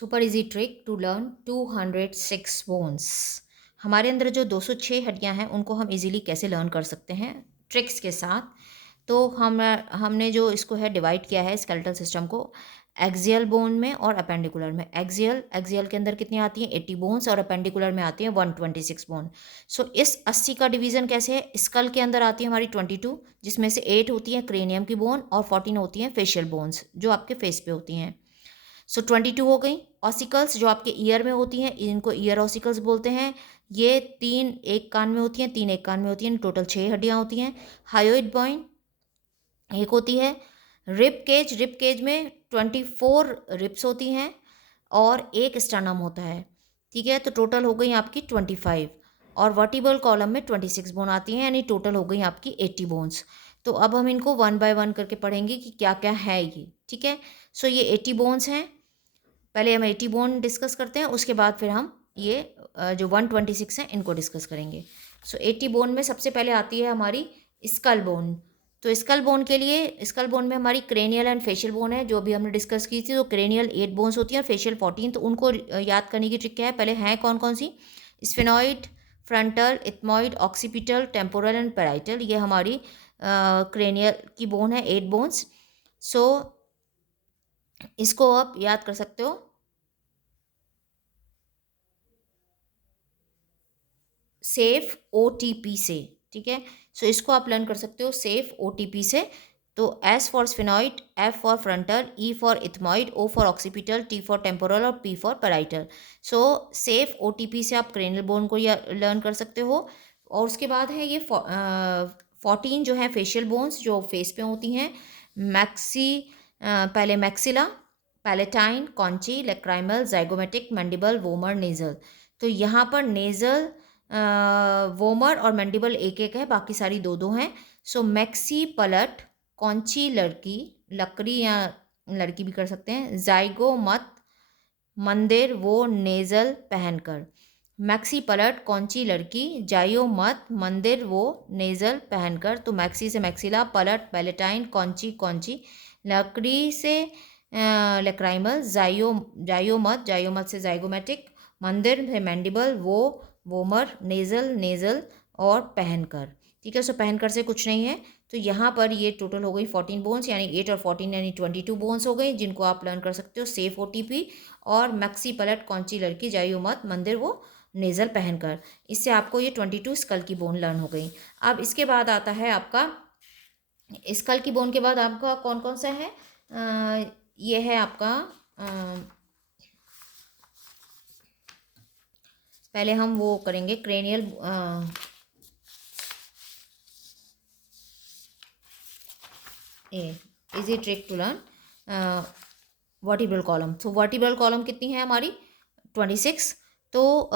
Super easy trick to learn 206 bones. हमारे अंदर जो 206 हड्डियां हैं उनको हम इजीली कैसे लर्न कर सकते हैं ट्रिक्स के साथ। तो हमने जो इसको है डिवाइड किया है स्केलेटल सिस्टम को एक्सियल बोन में और अपेंडिकुलर में। एक्सियल के अंदर कितनी आती हैं 80 बोन्स और अपेंडिकुलर में आती हैं 126 बोन। सो इस 80 का डिवीजन कैसे है, स्कल के अंदर आती है हमारी 22 जिसमें से 8 होती हैं क्रेनियम की बोन और 14 होती हैं फेशियल बोन्स जो आपके फेस पे होती हैं। सो 22 हो गई। ऑसिकल्स जो आपके ईयर में होती हैं इनको ईयर ऑसिकल्स बोलते हैं। ये 3 एक कान में होती हैं, 3 एक कान में होती हैं, टोटल 6 हड्डियाँ होती हैं। हायोइड बॉइन एक होती है। रिब केज में 24 रिब्स होती हैं और एक स्टर्नम होता है। ठीक है, तो टोटल हो गई आपकी 25। और वर्टिबल कॉलम में 26 बोन आती हैं, यानी टोटल हो गई आपकी 80 बोन्स। तो अब हम इनको वन बाय वन करके पढ़ेंगे कि क्या क्या है ये। ठीक है, सो ये 80 बोन्स हैं। पहले हम 80 बोन डिस्कस करते हैं, उसके बाद फिर हम ये जो 126 हैं इनको डिस्कस करेंगे। सो 80 बोन में सबसे पहले आती है हमारी स्कल बोन। तो स्कल बोन के लिए स्कल बोन में हमारी क्रेनियल एंड फेशियल बोन है जो भी हमने डिस्कस की थी। तो क्रेनियल 8 बोन्स होती हैं और फेशियल 14। तो उनको याद करने की ट्रिक क्या है, पहले हैं कौन कौन सी, sphenoid, frontal, ethmoid, occipital, temporal and parietal. ये हमारी क्रेनियल की बोन है 8 बोन्स। सो इसको आप याद कर सकते हो सेफ OTP से। ठीक है, सो इसको आप लर्न कर सकते हो सेफ OTP से। तो S for sphenoid, F for frontal, E for ethmoid, O for occipital, T for temporal और P for parietal. So safe OTP से आप क्रेनियल बोन को लर्न कर सकते हो। और उसके बाद है ये 14 जो है फेशियल बोन्स जो फेस पे होती हैं। मैक्सी पहले maxilla, palatine, conchae, lacrimal, zygomatic, mandible, vomer, nasal. तो यहाँ पर नेजल, वोमर और मैंडिबल एक एक है, बाकी सारी दो दो हैं। सो मैक्सी पलट, कौंची लड़की, लकड़ी या लड़की भी कर सकते हैं, जाइगो मत मंदिर वो नेजल पहनकर। मैक्सी पलट, कौंची लड़की, जाइयो मत मंदिर वो नेजल पहनकर। तो मैक्सी से मैक्सिला, पलट पैलेटाइन, कौंची कौंची, लकड़ी से लेक्राइमल, जाइयो मत से जाइगोमेटिक, मंदिर है मैंडिबल, वो वोमर, नेज़ल नेज़ल और पहनकर। ठीक है, सो पहनकर से कुछ नहीं है। तो यहाँ पर ये टोटल हो गई 14 बोन्स, यानी 8 और 14 यानी 22 बोन्स हो गई जिनको आप लर्न कर सकते हो सेफ OTP। और मैक्सी पलट, कौंची लड़की, जाइयो मत मंदिर वो नेज़ल पहनकर। इससे आपको ये 22 स्कल की बोन लर्न हो गई। अब इसके बाद आता है आपका स्कल की बोन के बाद आपका कौन कौन सा है, ये है आपका पहले हम वो करेंगे cranial easy trick to learn vertebral column. तो वर्टिब्रल कॉलम कितनी है हमारी 26। तो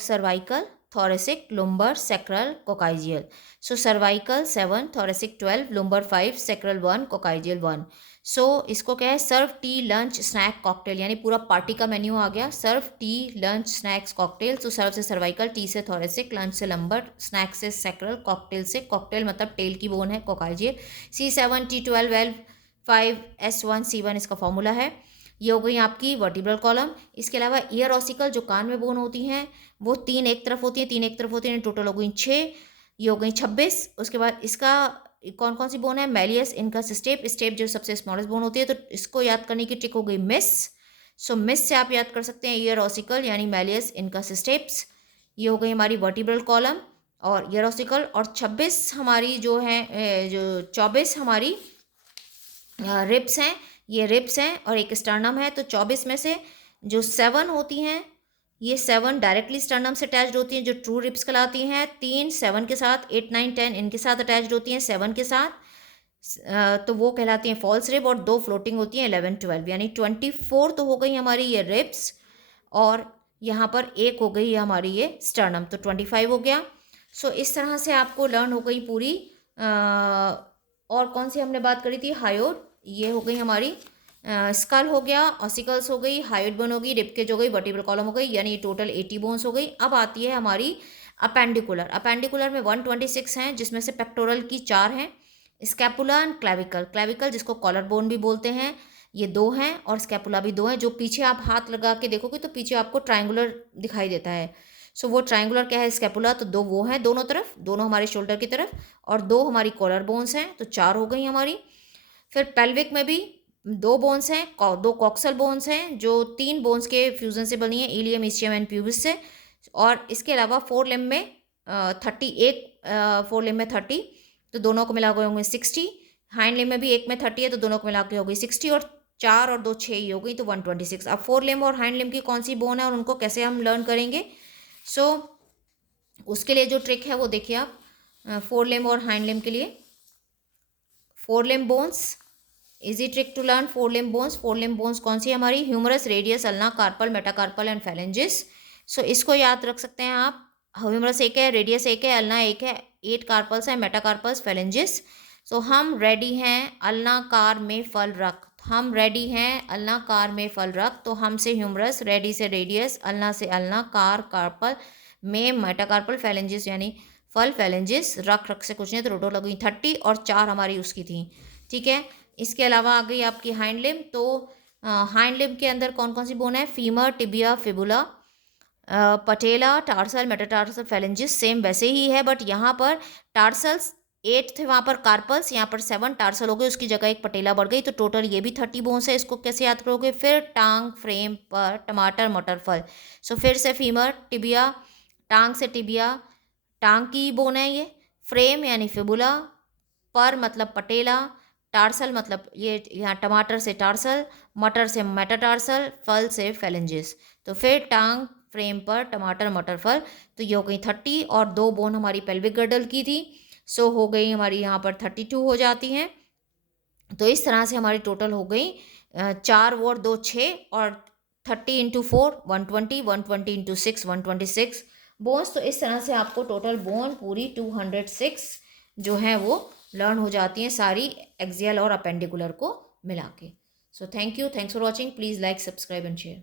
cervical, thoracic, lumbar, sacral, coccygeal. So cervical 7, thoracic 12, lumbar 5, sacral 1, coccygeal 1। So इसको क्या है, serve tea lunch snack cocktail, यानी पूरा पार्टी का मेन्यू आ गया। Serve tea lunch snacks cocktail. तो सर्व से सर्वाइकल, टी से थोरेसिक, लंच से लंबर, स्नैक से सेक्रल, कॉकटेल से कॉकटेल मतलब टेल की बोन है कोकाइजियल। C7 T12 L5 S1 C1 इसका फॉर्मूला है। ये हो गई आपकी वर्टिब्रल कॉलम। इसके अलावा ईयर ऑसिकल जो कान में बोन होती हैं वो 3 एक तरफ होती हैं, 3 एक तरफ होती हैं, टोटल हो गई 6। ये हो गई 26। उसके बाद इसका कौन कौन सी बोन है, मैलियस, इनकस, स्टेप जो सबसे स्मॉलेस्ट बोन होती है। तो इसको याद करने की ट्रिक हो गई मिस। सो मिस से आप याद कर सकते हैं ईयर ऑसिकल यानी मैलियस, इनकस, स्टेप्स। ये हो गई हमारी वर्टिब्रल कॉलम और ईयर ऑसिकल। और 26 हमारी जो है जो 24 हमारी रिब्स हैं, ये रिब्स हैं और एक स्टर्नम है। तो 24 में से जो 7 होती हैं ये 7 डायरेक्टली स्टर्नम से अटैच्ड होती हैं जो ट्रू रिब्स कहलाती हैं। 3 7 के साथ, 8 9 10 इनके साथ अटैच्ड होती हैं 7 के साथ, तो वो कहलाती हैं फॉल्स रिब। और 2 फ्लोटिंग होती हैं 11 12, यानी 24 तो हो गई हमारी ये रिब्स। और यहाँ पर एक हो गई हमारी ये स्टर्नम, तो 25 हो गया। सो इस तरह से आपको लर्न हो गई पूरी। और कौन सी हमने बात करी थी, हायोड, ये हो गई हमारी स्कल हो गया, ऑसिकल्स हो गई, हायोड बोन हो गई, रिबकेज हो गई, वर्टिब्रल कॉलम हो गई, यानी टोटल 80 बोन्स हो गई। अब आती है हमारी अपेंडिकुलर। अपेंडिकुलर में 126 हैं जिसमें से पेक्टोरल की 4 हैं, स्कैपुला एंड क्लेविकल। क्लेविकल जिसको कॉलर बोन भी बोलते हैं, ये 2 हैं और स्कैपुला भी 2 हैं। जो पीछे आप हाथ लगा के देखोगे तो पीछे आपको ट्रायंगुलर दिखाई देता है। सो वो ट्रायंगुलर क्या है, स्कैपुला, तो 2 वो हैं दोनों तरफ, दोनों हमारे शोल्डर की तरफ, और 2 हमारी कॉलर बोन्स हैं, तो 4 हो गई हमारी। फिर पेल्विक में भी 2 बोन्स हैं, 2 कॉक्सल बोन्स हैं जो 3 बोन्स के फ्यूजन से बनी है, इलियम, इस्चियम एंड प्यूबिस से। और इसके अलावा फोर लिम्ब में फोर लिम्ब में 30, तो दोनों को मिला के होंगे 60। हाइंड लिम्ब में भी एक में 30 है, तो दोनों को मिला के हो गई 60, और 4 और 2 6 ही हो गई, तो 126। अब फोर लिम्ब और हाइंड लिम्ब की कौन सी बोन है और उनको कैसे हम लर्न करेंगे, सो उसके लिए जो ट्रिक है वो देखिए आप। फोर लिम्ब और हाइंड लिम्ब के लिए fore limb bones, easy trick to learn fore limb bones. Fore limb bones कौन सी है हमारी, humerus, radius, ulna, carpal, metacarpal and phalanges. So इसको याद रख सकते हैं आप। ह्यूमरस एक है, रेडियस एक है, अल्ना एक है, 8 कार्पल्स है, मेटाकार्पल्स, फेलेंजिस। सो हम रेडी हैं अल्ना कार में फल रख, हम रेडी हैं अल्ना कार में फल रख, तो हम से ह्यूमरस, रेडी से रेडियस, अल्ना से अल्ना, कार कार्पल, में मेटाकार्पल, फेलेंजिस यानी फल, फेलेंजिस, रख से कुछ नहीं, तो टोटल लगी 30 और 4 हमारी उसकी थी। ठीक है, इसके अलावा आ गई आपकी हाइंड लिम्ब। तो हाइंड लिम्ब के अंदर कौन कौन सी बोन है, फीमर, टिबिया, फिबुला, पटेला, टार्सल, मेटाटार्सल, फेलेंजिस, सेम वैसे ही है, बट यहाँ पर टार्सल्स 8 थे, वहाँ पर कार्पल्स, यहाँ पर 7 टार्सल हो गए, उसकी जगह एक पटेला बढ़ गई, तो टोटल ये भी 30 बोन्स है। इसको कैसे याद करोगे, फिर टांग, फ्रेम पर, टमाटर, मटर, फल। सो फिर से फीमर, टिबिया, टांग से टिबिया, टांग की बोन है ये, फ्रेम यानी फिबुला, पर मतलब पटेला, टार्सल मतलब ये यहाँ टमाटर से टार्सल, मटर से मेटाटार्सल, फल से फेलेंजिस। तो फिर टांग, फ्रेम पर, टमाटर, मटर, फल, तो ये हो गई 30, और 2 बोन हमारी पेल्विक गर्डल की थी, सो हो गई हमारी यहाँ पर 32 हो जाती हैं। तो इस तरह से हमारी टोटल हो गई 4 और 2 6, और 30 इंटू 4 120, 120 इंटू 6 126 बोन्स। तो इस तरह से आपको टोटल बोन पूरी 206 जो है वो लर्न हो जाती हैं सारी, एक्सियल और अपेंडिकुलर को मिला के। So thank you, thanks for watching, please like, subscribe and share.